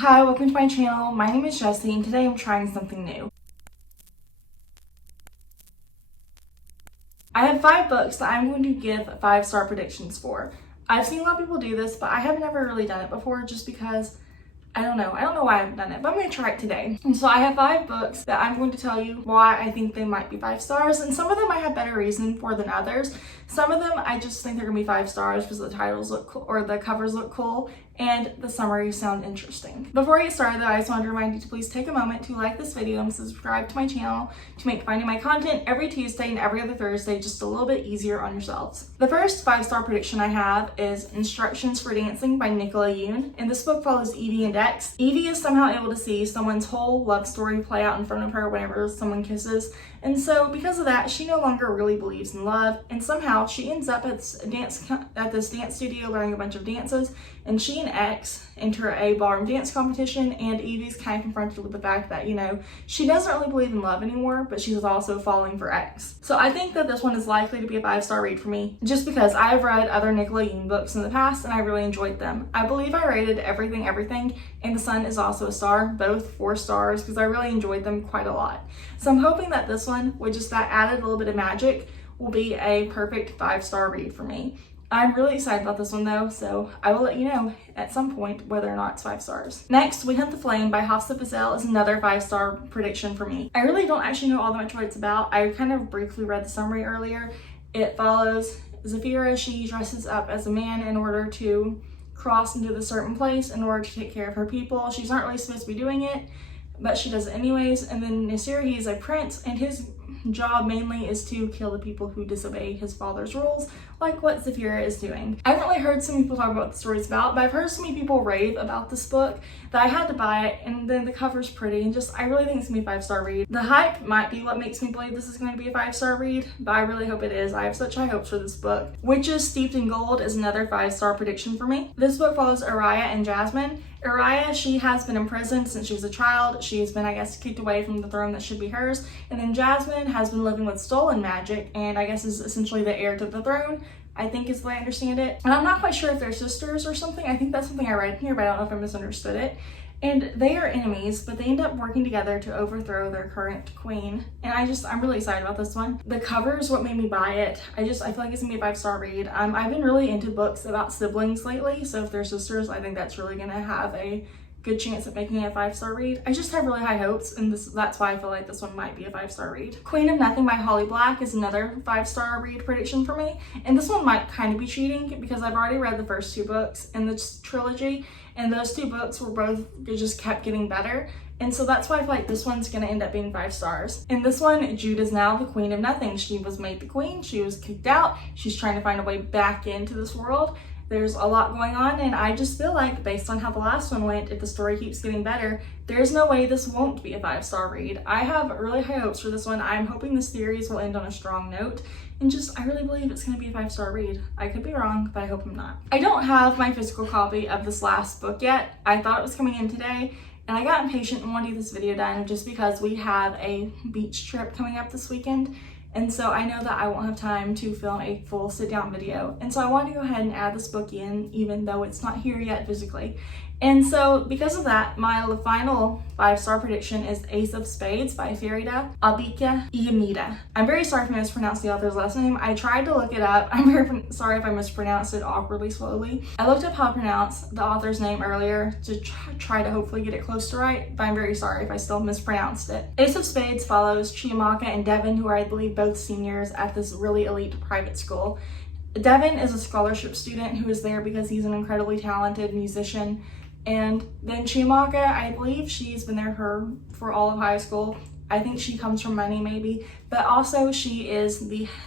Hi, welcome to my channel. My name is Jessie and today I'm trying something new. I have 5 books that I'm going to give 5-star predictions for. I've seen a lot of people do this, but I have never really done it before just because I don't know why I haven't done it, but I'm going to try it today. And so I have 5 books that I'm going to tell you why I think they might be 5 stars, and some of them I have better reason for than others. Some of them I just think they're going to be 5 stars because the titles look cool or the covers look cool and the summaries sound interesting. Before I get started though, I just wanted to remind you to please take a moment to like this video and subscribe to my channel to make finding my content every Tuesday and every other Thursday just a little bit easier on yourselves. The first 5-star prediction I have is Instructions for Dancing by Nicola Yoon, and this book follows Evie and X. Evie is somehow able to see someone's whole love story play out in front of her whenever someone kisses, and so because of that, she no longer really believes in love, and somehow she ends up at this dance studio learning a bunch of dances, and she and X enter a ballroom dance competition, and Evie's kind of confronted with the fact that, you know, she doesn't really believe in love anymore, but she's also falling for X. So I think that this one is likely to be a 5-star read for me, just because I've read other Nicola Yoon books in the past and I really enjoyed them. I believe I rated Everything, and The Sun is also a star, both 4 stars, because I really enjoyed them quite a lot. So I'm hoping that this one, with just that added little bit of magic, will be a perfect 5-star read for me. I'm really excited about this one though, so I will let you know at some point whether or not it's 5 stars. Next, We Hunt the Flame by Hafsa Fazel is another 5-star prediction for me. I really don't actually know all that much what it's about. I kind of briefly read the summary earlier. It follows Zafira. She dresses up as a man in order to cross into the certain place in order to take care of her people. She's not really supposed to be doing it, but she does it anyways. And then Nasir, he's a prince, and his job mainly is to kill the people who disobey his father's rules, like what Zafira is doing. I haven't really heard so many people talk about what the story's about, but I've heard so many people rave about this book that I had to buy it, and then the cover's pretty, and just I really think it's gonna be a 5-star read. The hype might be what makes me believe this is going to be a 5-star read, but I really hope it is. I have such high hopes for this book. Witches Steeped in Gold is another 5-star prediction for me. This book follows Araya and Jasmine. Araya, she has been imprisoned since she was a child. She's been, I guess, kicked away from the throne that should be hers. And then Jasmine has been living with stolen magic and I guess is essentially the heir to the throne, I think is the way I understand it. And I'm not quite sure if they're sisters or something. I think that's something I read here, but I don't know if I misunderstood it. And they are enemies, but they end up working together to overthrow their current queen. And I'm really excited about this one. The cover is what made me buy it. I feel like it's gonna be a 5-star read. I've been really into books about siblings lately, so if they're sisters, I think that's really gonna have a good chance of making it a 5-star read. I just have really high hopes, and that's why I feel like this one might be a 5-star read. Queen of Nothing by Holly Black is another 5-star read prediction for me, and this one might kind of be cheating because I've already read the first 2 books in this trilogy, and those 2 books were both just kept getting better. And so that's why I feel like this one's gonna end up being 5 stars. In this one, Jude is now the Queen of Nothing. She was made the queen, she was kicked out, she's trying to find a way back into this world. There's a lot going on, and I just feel like based on how the last one went, if the story keeps getting better, there's no way this won't be a 5-star read. I have really high hopes for this one. I'm hoping the series will end on a strong note, and I really believe it's gonna be a 5-star read. I could be wrong, but I hope I'm not. I don't have my physical copy of this last book yet. I thought it was coming in today, and I got impatient and wanted to get this video done just because we have a beach trip coming up this weekend. And so I know that I won't have time to film a full sit-down video. And so I wanted to go ahead and add this book in, even though it's not here yet physically. And so because of that, my final 5-star prediction is Ace of Spades by Farida Abika Iyamida. I'm very sorry if I mispronounced the author's last name. I tried to look it up. I'm very sorry if I mispronounced it awkwardly slowly. I looked up how to pronounce the author's name earlier to try to hopefully get it close to right, but I'm very sorry if I still mispronounced it. Ace of Spades follows Chiamaka and Devin, who are, I believe, both seniors at this really elite private school. Devin is a scholarship student who is there because he's an incredibly talented musician. And then Chiamaka, I believe she's been there for all of high school. I think she comes from money maybe, but also she is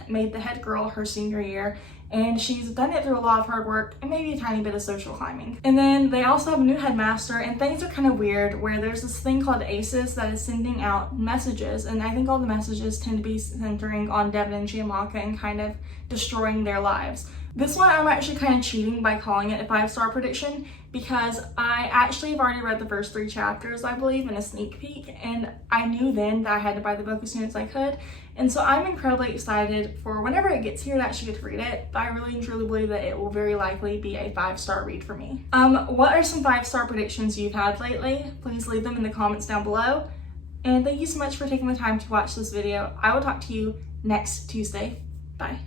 made the head girl her senior year, and she's done it through a lot of hard work and maybe a tiny bit of social climbing. And then they also have a new headmaster, and things are kind of weird where there's this thing called ACES that is sending out messages, and I think all the messages tend to be centering on Devin and Chiamaka and kind of destroying their lives. This one I'm actually kind of cheating by calling it a 5-star prediction because I actually have already read the first 3 chapters, I believe, in a sneak peek, and I knew then that I had to buy the book as soon as I could. And so I'm incredibly excited for whenever it gets here to actually get to read it. But I really and truly believe that it will very likely be a 5-star read for me. What are some 5-star predictions you've had lately? Please leave them in the comments down below. And thank you so much for taking the time to watch this video. I will talk to you next Tuesday. Bye.